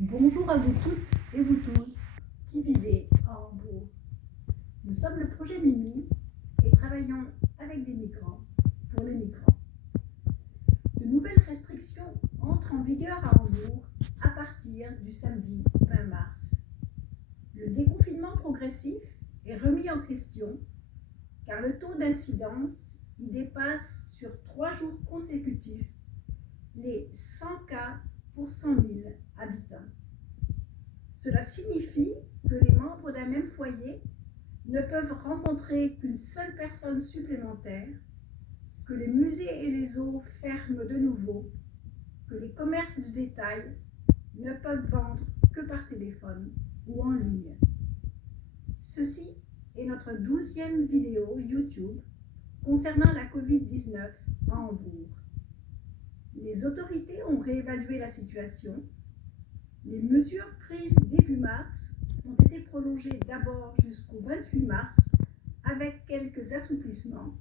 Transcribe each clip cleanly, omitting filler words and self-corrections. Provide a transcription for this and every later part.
Bonjour à vous toutes et vous tous qui vivez à Hambourg. Nous sommes le projet Mimi et travaillons avec des migrants pour les migrants. De nouvelles restrictions entrent en vigueur à Hambourg à partir du samedi 20 mars. Le déconfinement progressif est remis en question car le taux d'incidence y dépasse sur 3 jours consécutifs les 100 cas pour 100 000 habitants. Cela signifie que les membres d'un même foyer ne peuvent rencontrer qu'une seule personne supplémentaire, que les musées et les zoos ferment de nouveau, que les commerces de détail ne peuvent vendre que par téléphone ou en ligne. Ceci est notre 12e vidéo YouTube concernant la Covid-19 à Hambourg. Les autorités ont réévalué la situation. Les mesures prises début mars ont été prolongées d'abord jusqu'au 28 mars avec quelques assouplissements.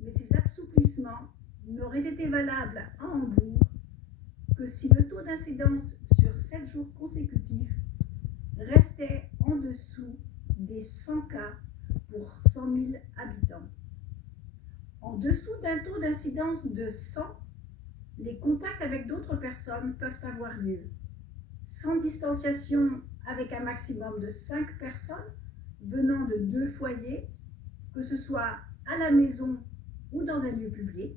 Mais ces assouplissements n'auraient été valables à Hambourg que si le taux d'incidence sur 7 jours consécutifs restait en dessous des 100 cas pour 100 000 habitants. En dessous d'un taux d'incidence de 100, les contacts avec d'autres personnes peuvent avoir lieu, sans distanciation avec un maximum de 5 personnes venant de 2 foyers, que ce soit à la maison ou dans un lieu public.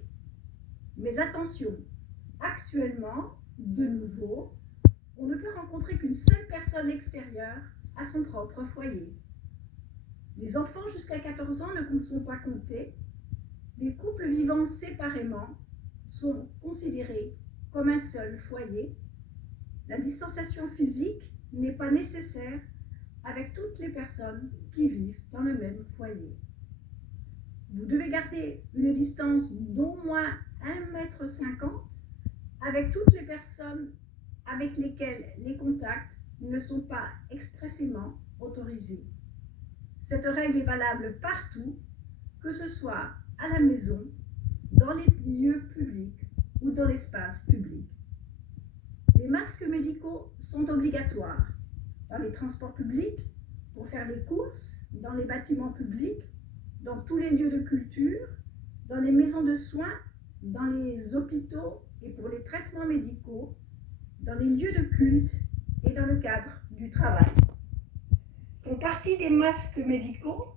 Mais attention, actuellement, de nouveau, on ne peut rencontrer qu'une seule personne extérieure à son propre foyer. Les enfants jusqu'à 14 ans ne sont pas comptés. Les couples vivant séparément sont considérés comme un seul foyer. La distanciation physique n'est pas nécessaire avec toutes les personnes qui vivent dans le même foyer. Vous devez garder une distance d'au moins 1,50 m avec toutes les personnes avec lesquelles les contacts ne sont pas expressément autorisés. Cette règle est valable partout, que ce soit à la maison, dans les lieux publics ou dans l'espace public. Les masques médicaux sont obligatoires dans les transports publics, pour faire les courses, dans les bâtiments publics, dans tous les lieux de culture, dans les maisons de soins, dans les hôpitaux et pour les traitements médicaux, dans les lieux de culte et dans le cadre du travail. Font partie des masques médicaux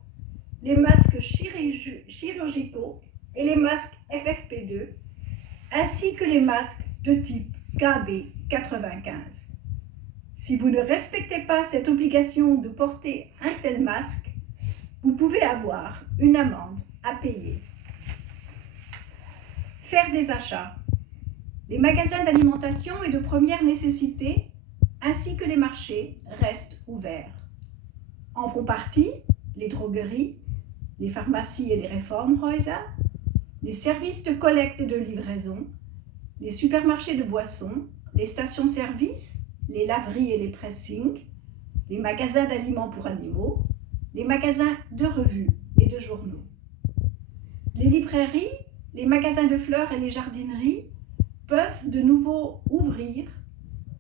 les masques chirurgicaux et les masques FFP2, ainsi que les masques de type KB95. Si vous ne respectez pas cette obligation de porter un tel masque, vous pouvez avoir une amende à payer. Faire des achats. Les magasins d'alimentation et de première nécessité, ainsi que les marchés, restent ouverts. En font partie les drogueries, les pharmacies et les Reformhäuser, les services de collecte et de livraison, les supermarchés de boissons, les stations-service, les laveries et les pressings, les magasins d'aliments pour animaux, les magasins de revues et de journaux. Les librairies, les magasins de fleurs et les jardineries peuvent de nouveau ouvrir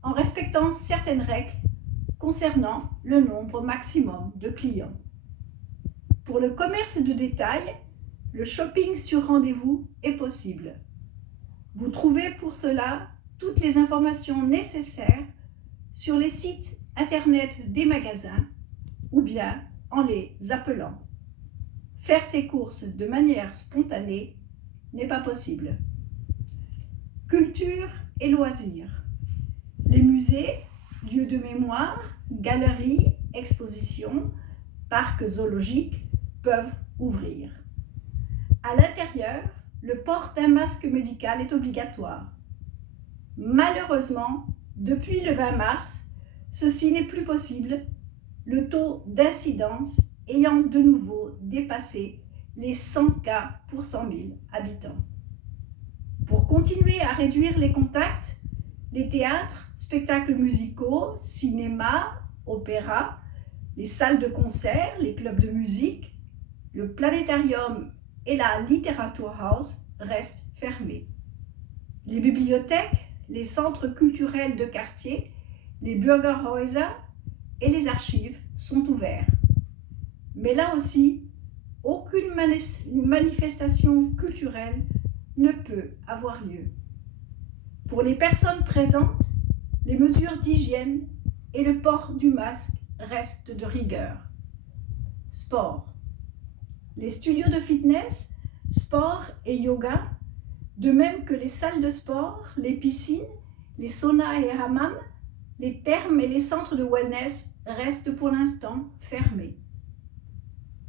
en respectant certaines règles concernant le nombre maximum de clients. Pour le commerce de détail, le shopping sur rendez-vous est possible. Vous trouvez pour cela toutes les informations nécessaires sur les sites internet des magasins ou bien en les appelant. Faire ses courses de manière spontanée n'est pas possible. Culture et loisirs. Les musées, lieux de mémoire, galeries, expositions, parcs zoologiques peuvent ouvrir. À l'intérieur, le port d'un masque médical est obligatoire. Malheureusement, depuis le 20 mars, ceci n'est plus possible, le taux d'incidence ayant de nouveau dépassé les 100 cas pour 100 000 habitants. Pour continuer à réduire les contacts, les théâtres, spectacles musicaux, cinéma, opéra, les salles de concert, les clubs de musique, le planétarium et la Literaturhaus restent fermés. Les bibliothèques, les centres culturels de quartier Les Bürgerhäuser et les archives sont ouverts. Mais là aussi, aucune manifestation culturelle ne peut avoir lieu. Pour les personnes présentes, les mesures d'hygiène et le port du masque restent de rigueur. Sport. Les studios de fitness, sport et yoga, de même que les salles de sport, les piscines, les saunas et hammams, les thermes et les centres de wellness restent pour l'instant fermés.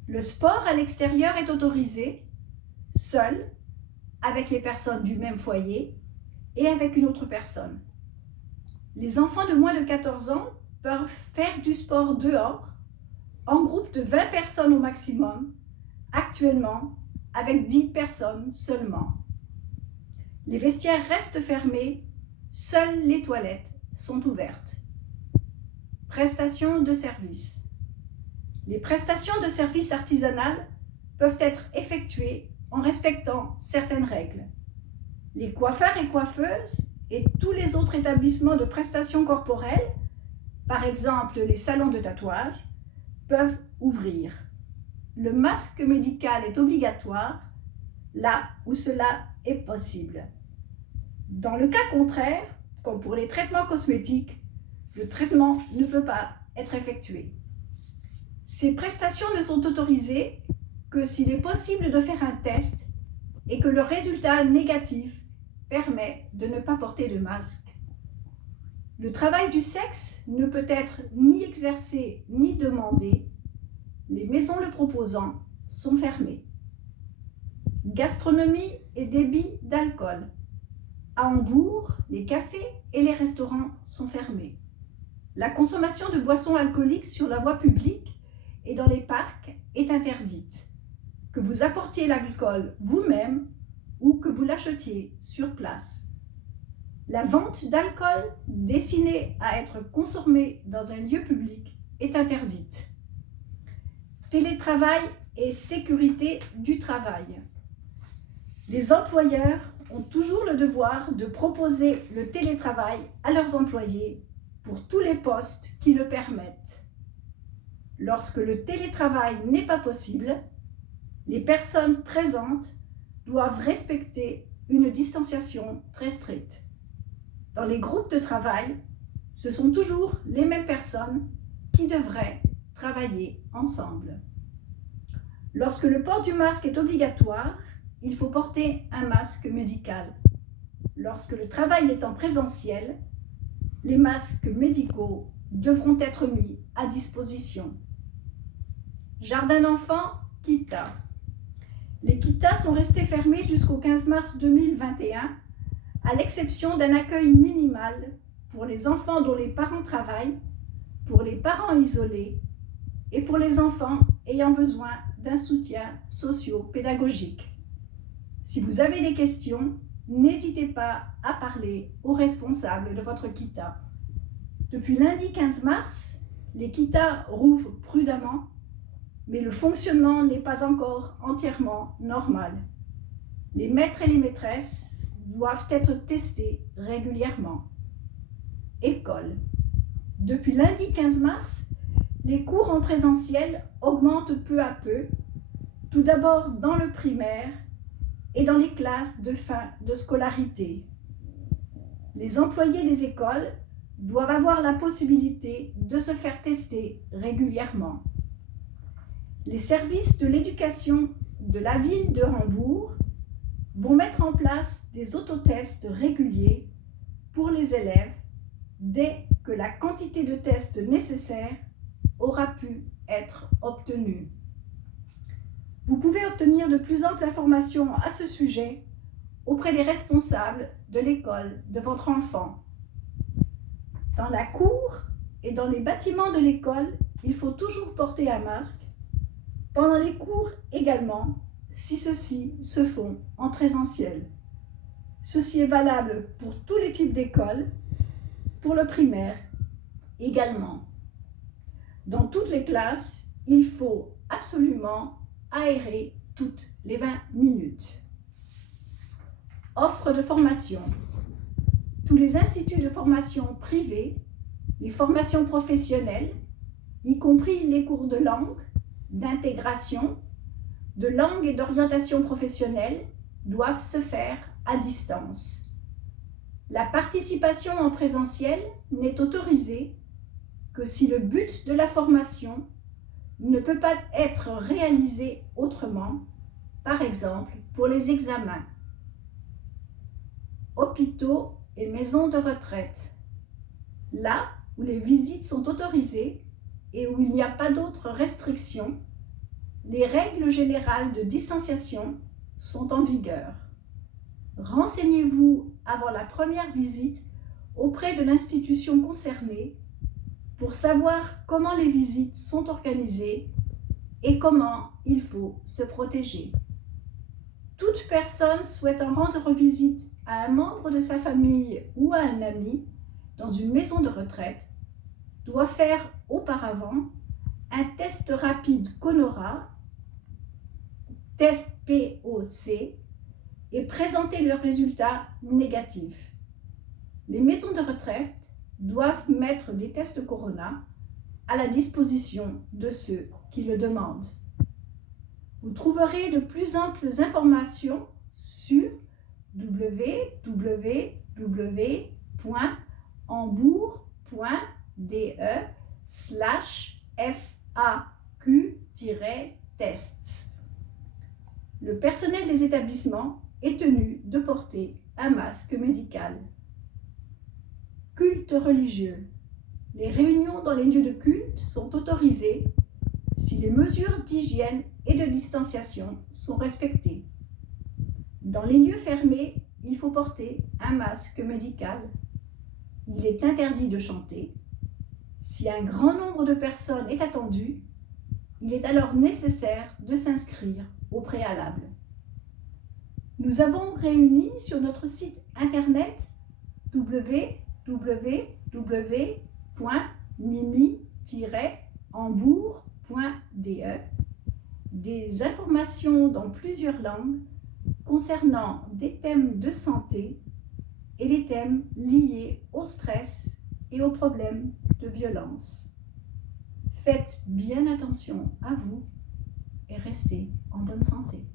Le sport à l'extérieur est autorisé, seul, avec les personnes du même foyer et avec une autre personne. Les enfants de moins de 14 ans peuvent faire du sport dehors, en groupe de 20 personnes au maximum, actuellement avec 10 personnes seulement. Les vestiaires restent fermés, seules les toilettes sont ouvertes. Prestations de services. Les prestations de services artisanales peuvent être effectuées en respectant certaines règles. Les coiffeurs et coiffeuses et tous les autres établissements de prestations corporelles, par exemple les salons de tatouage, peuvent ouvrir. Le masque médical est obligatoire là où cela est possible. Dans le cas contraire, comme pour les traitements cosmétiques, le traitement ne peut pas être effectué. Ces prestations ne sont autorisées que s'il est possible de faire un test et que le résultat négatif permet de ne pas porter de masque. Le travail du sexe ne peut être ni exercé ni demandé. Les maisons le proposant sont fermées. Gastronomie et débit d'alcool. À Hambourg, les cafés et les restaurants sont fermés. La consommation de boissons alcooliques sur la voie publique et dans les parcs est interdite. Que vous apportiez l'alcool vous-même ou que vous l'achetiez sur place. La vente d'alcool destinée à être consommée dans un lieu public est interdite. Télétravail et sécurité du travail. Les employeurs ont toujours le devoir de proposer le télétravail à leurs employés pour tous les postes qui le permettent. Lorsque le télétravail n'est pas possible, les personnes présentes doivent respecter une distanciation très stricte. Dans les groupes de travail, ce sont toujours les mêmes personnes qui devraient travailler ensemble. Lorsque le port du masque est obligatoire, il faut porter un masque médical. Lorsque le travail est en présentiel, les masques médicaux devront être mis à disposition. Jardin d'enfants, Kita. Les Kitas sont restés fermés jusqu'au 15 mars 2021, à l'exception d'un accueil minimal pour les enfants dont les parents travaillent, pour les parents isolés et pour les enfants ayant besoin d'un soutien socio-pédagogique. Si vous avez des questions, n'hésitez pas à parler aux responsables de votre Kita. Depuis lundi 15 mars, les Kitas rouvrent prudemment, mais le fonctionnement n'est pas encore entièrement normal. Les maîtres et les maîtresses doivent être testés régulièrement. École. Depuis lundi 15 mars, les cours en présentiel augmentent peu à peu, tout d'abord dans le primaire et dans les classes de fin de scolarité. Les employés des écoles doivent avoir la possibilité de se faire tester régulièrement. Les services de l'éducation de la ville de Hambourg vont mettre en place des autotests réguliers pour les élèves dès que la quantité de tests nécessaire aura pu être obtenue. Vous pouvez obtenir de plus amples informations à ce sujet auprès des responsables de l'école de votre enfant. Dans la cour et dans les bâtiments de l'école, il faut toujours porter un masque. Pendant les cours également, si ceux-ci se font en présentiel. Ceci est valable pour tous les types d'écoles, pour le primaire également. Dans toutes les classes, il faut absolument aérer toutes les 20 minutes. Offre de formation. Tous les instituts de formation privés Les formations professionnelles, y compris les cours de langue, d'intégration, de langue et d'orientation professionnelle, doivent se faire à distance. La participation en présentiel n'est autorisée que si le but de la formation ne peut pas être réalisé autrement, par exemple pour les examens. Hôpitaux et maisons de retraite. Là où les visites sont autorisées et où il n'y a pas d'autres restrictions, les règles générales de distanciation sont en vigueur. Renseignez-vous avant la première visite auprès de l'institution concernée pour savoir comment les visites sont organisées et comment il faut se protéger. Toute personne souhaitant rendre visite à un membre de sa famille ou à un ami dans une maison de retraite doit faire auparavant un test rapide Conora, test POC, et présenter le résultat négatif. Les maisons de retraite doivent mettre des tests Corona à la disposition de ceux qui le demandent. Vous trouverez de plus amples informations sur www.hambourg.de/FAQ-tests. Le personnel des établissements est tenu de porter un masque médical. Culte religieux. Les réunions dans les lieux de culte sont autorisées si les mesures d'hygiène et de distanciation sont respectées. Dans les lieux fermés, il faut porter un masque médical. Il est interdit de chanter. Si un grand nombre de personnes est attendu, il est alors nécessaire de s'inscrire au préalable. Nous avons réuni sur notre site internet www.mimi-hambourg.de des informations dans plusieurs langues concernant des thèmes de santé et des thèmes liés au stress et aux problèmes de violence. Faites bien attention à vous et restez en bonne santé.